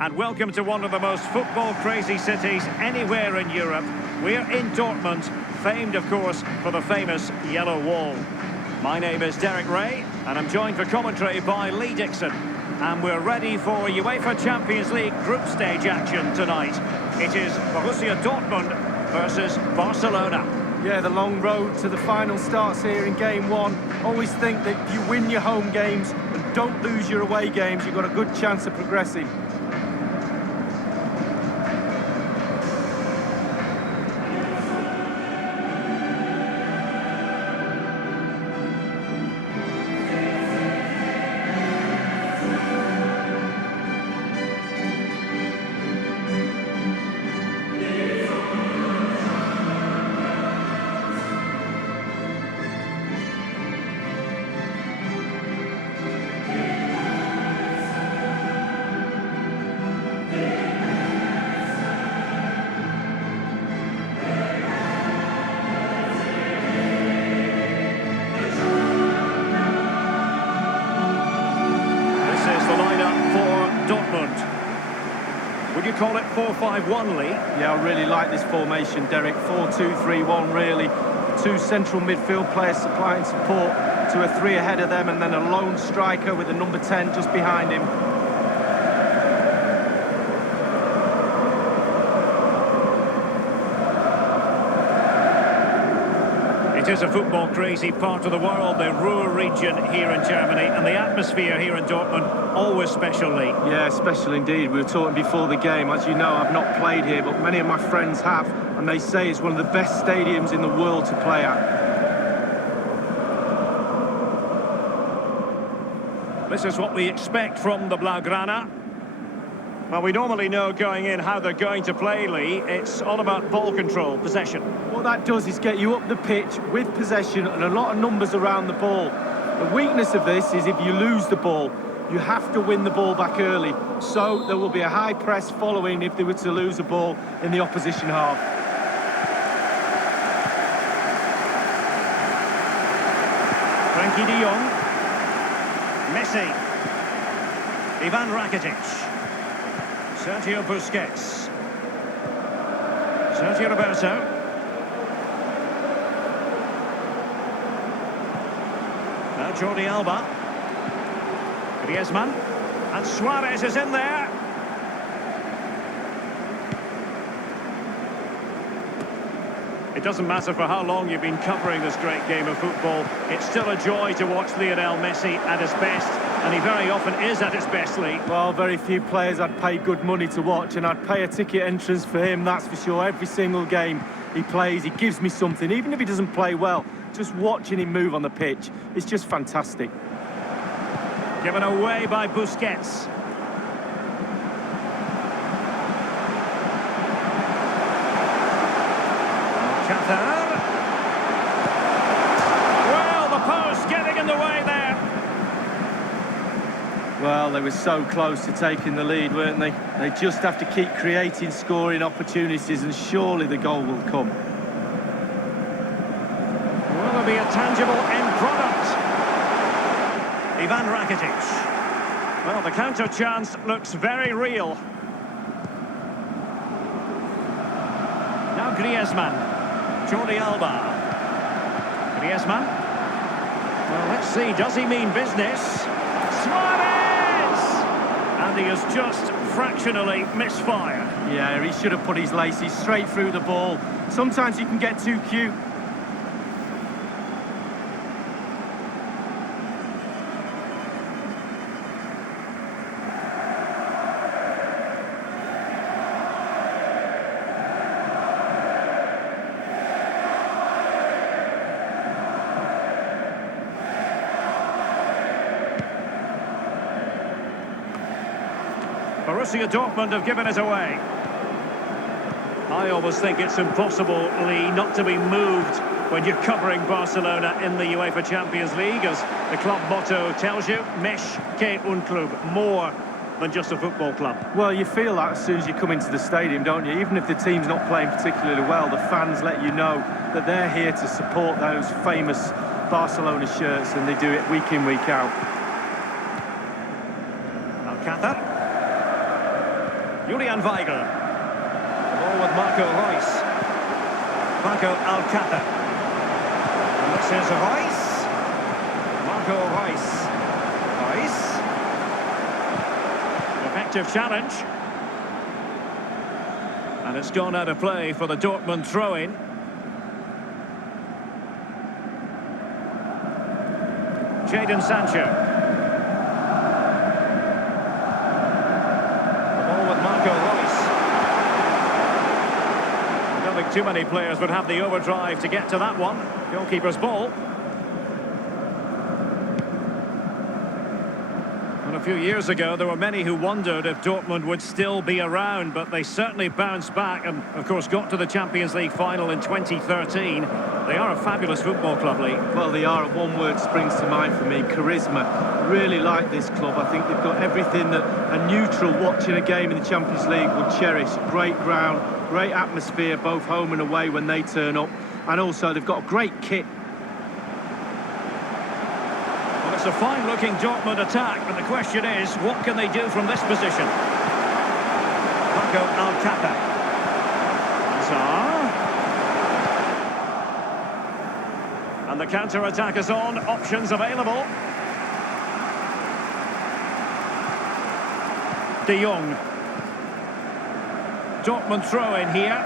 and welcome to one of the most football-crazy cities anywhere in Europe. We're in Dortmund, famed, of course, for the famous Yellow Wall. My name is Derek Ray, and I'm joined for commentary by Lee Dixon. And we're ready for UEFA Champions League group stage action tonight. It is Borussia Dortmund versus Barcelona. Yeah, the long road to the final starts here in game one. Always think that if you win your home games and don't lose your away games, you've got a good chance of progressing. Would you call it 4-5-1, Lee? Yeah, I really like this formation, Derek. 4-2-3-1, really. Two central midfield players supplying support to a three ahead of them, and then a lone striker with a number 10 just behind him. It is a football-crazy part of the world, the Ruhr region here in Germany, and the atmosphere here in Dortmund, always special, Lee. Yeah, special indeed. We were talking before the game. As you know, I've not played here, but many of my friends have, and they say it's one of the best stadiums in the world to play at. This is what we expect from the Blaugrana. Well, we normally know going in how they're going to play, Lee. It's all about ball control, possession. What that does is get you up the pitch with possession and a lot of numbers around the ball. The weakness of this is if you lose the ball, you have to win the ball back early. So there will be a high press following if they were to lose the ball in the opposition half. Frankie de Jong. Messi. Ivan Rakitic. Sergio Busquets. Sergio Roberto. Now Jordi Alba. Griezmann. And Suarez is in there. It doesn't matter for how long you've been covering this great game of football. It's still a joy to watch Lionel Messi at his best. And he very often is at his best, Lee. Well, very few players I'd pay good money to watch, and I'd pay a ticket entrance for him, that's for sure. Every single game he plays, he gives me something. Even if he doesn't play well, just watching him move on the pitch, it's just fantastic. Given away by Busquets. Qatar. Well, the post getting in the way there. Well, they were so close to taking the lead, weren't they? They just have to keep creating scoring opportunities, and surely the goal will come. Will there be a tangible end product? Ivan Rakitic. Well, the counter chance looks very real. Now Griezmann. Jordi Alba. Griezmann. Well, let's see, does he mean business? Suarez! And he has just fractionally misfired. Yeah, he should have put his laces straight through the ball. Sometimes you can get too cute. Borussia Dortmund have given it away. I always think it's impossible, Lee, not to be moved when you're covering Barcelona in the UEFA Champions League, as the club motto tells you, Més que un club, more than just a football club. Well, you feel that as soon as you come into the stadium, don't you? Even if the team's not playing particularly well, the fans let you know that they're here to support those famous Barcelona shirts, and they do it week in, week out. Alcácer. Julian Weigl. The ball with Marco Reus. Paco Alcácer. And this is Reus. Marco Reus. Reus. Effective challenge. And it's gone out of play for the Dortmund throw-in. Jadon Sancho. The ball with Marco Reus. I don't think too many players would have the overdrive to get to that one. Goalkeeper's ball. And a few years ago, there were many who wondered if Dortmund would still be around, but they certainly bounced back and, of course, got to the Champions League final in 2013. They are a fabulous football club, Lee. Well, they are. One word springs to mind for me, charisma. Really like this club. I think they've got everything that a neutral watching a game in the Champions League would cherish. Great ground, great atmosphere, both home and away when they turn up. And also, they've got a great kit. Well, it's a fine-looking Dortmund attack, but the question is, what can they do from this position? Paco Alcácer. Hazard. And the counter-attack is on, options available. De Jong. Dortmund throw in here.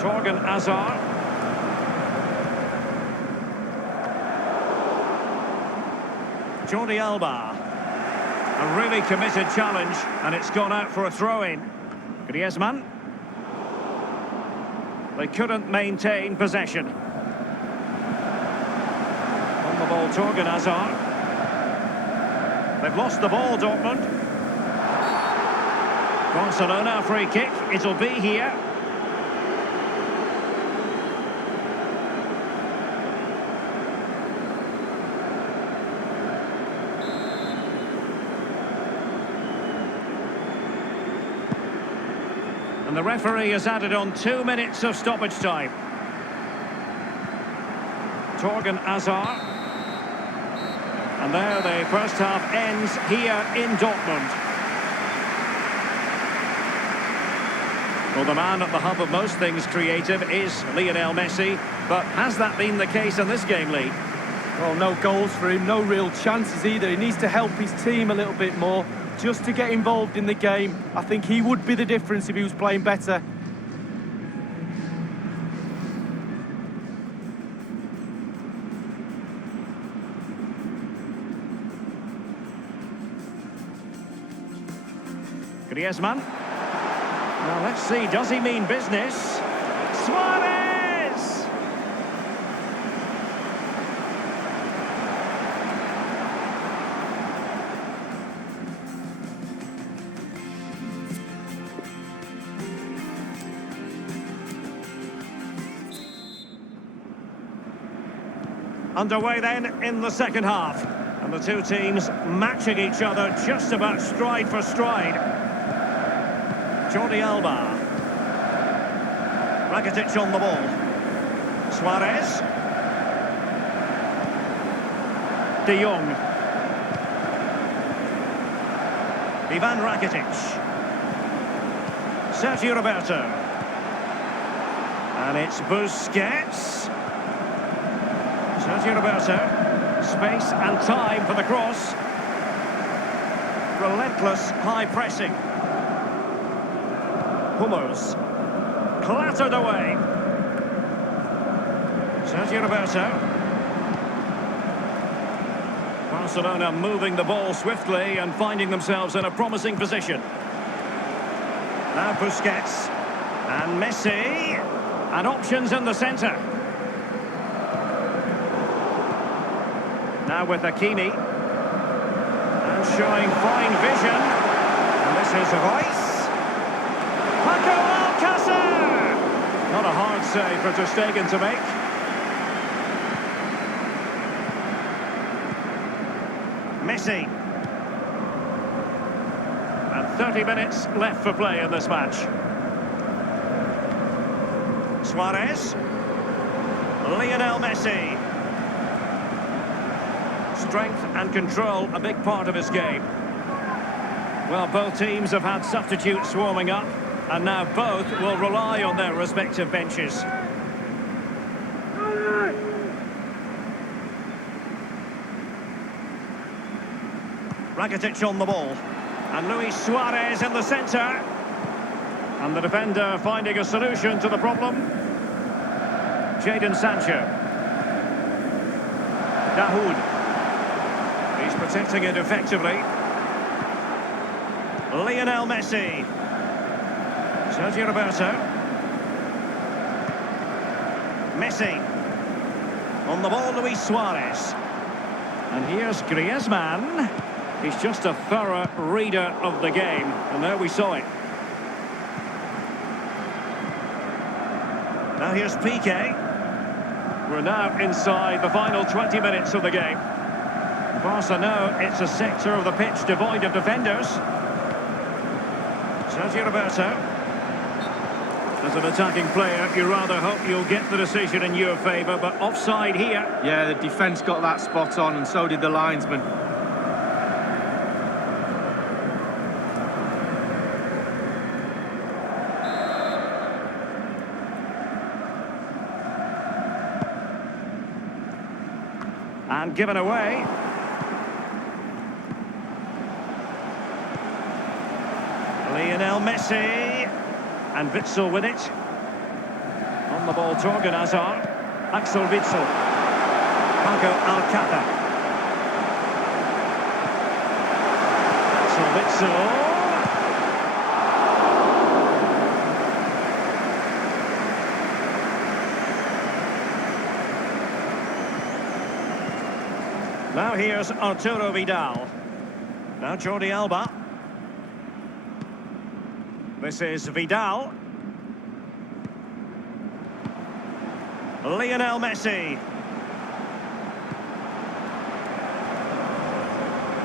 Torgan Hazard. Jordi Alba. A really committed challenge, and it's gone out for a throw-in. Griezmann. They couldn't maintain possession. On the ball, Torgan Hazard. They've lost the ball, Dortmund. Barcelona free kick. It'll be here. And the referee has added on 2 minutes of stoppage time. Torgan Hazard. And there the first half ends here in Dortmund. Well, the man at the hub of most things creative is Lionel Messi. But has that been the case in this game, Lee? Well, no goals for him, no real chances either. He needs to help his team a little bit more. Just to get involved in the game. I think he would be the difference if he was playing better. Griezmann. Now let's see, does he mean business? Suarez! Underway then in the second half. And the two teams matching each other just about stride for stride. Jordi Alba. Rakitic on the ball. Suarez. De Jong. Ivan Rakitic. Sergio Roberto. And it's Busquets. Sergio Roberto, space and time for the cross. Relentless high pressing. Hummels, clattered away. Sergio Roberto. Barcelona moving the ball swiftly and finding themselves in a promising position. Now Busquets and Messi, and options in the centre. Now with Hakimi. And showing fine vision. And this is Reus. Paco Alcácer! Not a hard save for Ter Stegen to make. Messi. And 30 minutes left for play in this match. Suarez. Lionel Messi. Strength and control, a big part of his game. Well, both teams have had substitutes warming up, and now both will rely on their respective benches. Rakitic on the ball. And Luis Suarez in the centre. And the defender finding a solution to the problem. Jadon Sancho. Dahoud. He's protecting it effectively. Lionel Messi. Sergio Roberto. Messi. On the ball, Luis Suarez. And here's Griezmann. He's just a thorough reader of the game. And there we saw it. Now here's Piqué. We're now inside the final 20 minutes of the game. Barca know it's a sector of the pitch devoid of defenders. Sergio Roberto. As an attacking player, you rather hope you'll get the decision in your favour, but offside here. Yeah, the defence got that spot on, and so did the linesman. And given away. Lionel Messi. And Witsel with it. On the ball, Torgan Hazard. Axel Witsel. Paco Alcácer. Axel Witsel. Now here's Arturo Vidal. Now Jordi Alba. This is Vidal. Lionel Messi.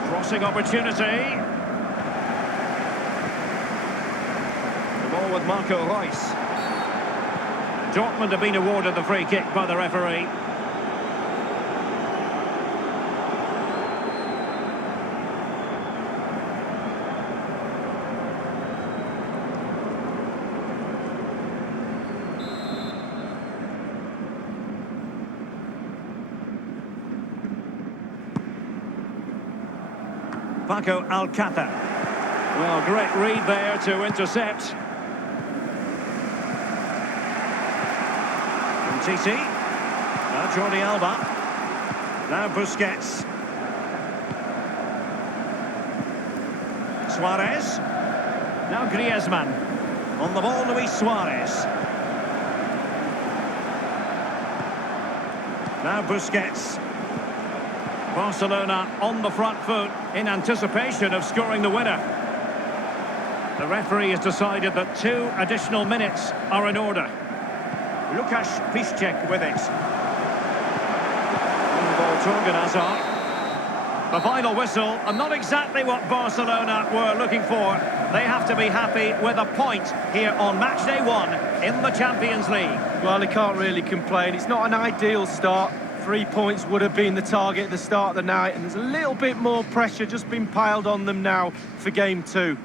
Crossing opportunity. The ball with Marco Reus. Dortmund have been awarded the free kick by the referee. Paco Alcácer. Well, great read there to intercept. Titi. Now Jordi Alba. Now Busquets. Suarez. Now Griezmann. On the ball, Luis Suarez. Now Busquets. Barcelona on the front foot in anticipation of scoring the winner. The referee has decided that 2 additional minutes are in order. Łukasz Piszczek with it. On the ball, Torgan Hazard. The final whistle, and not exactly what Barcelona were looking for. They have to be happy with a point here on match day 1 in the Champions League. Well, they can't really complain. It's not an ideal start. 3 points would have been the target at the start of the night, and there's a little bit more pressure just been piled on them now for game 2.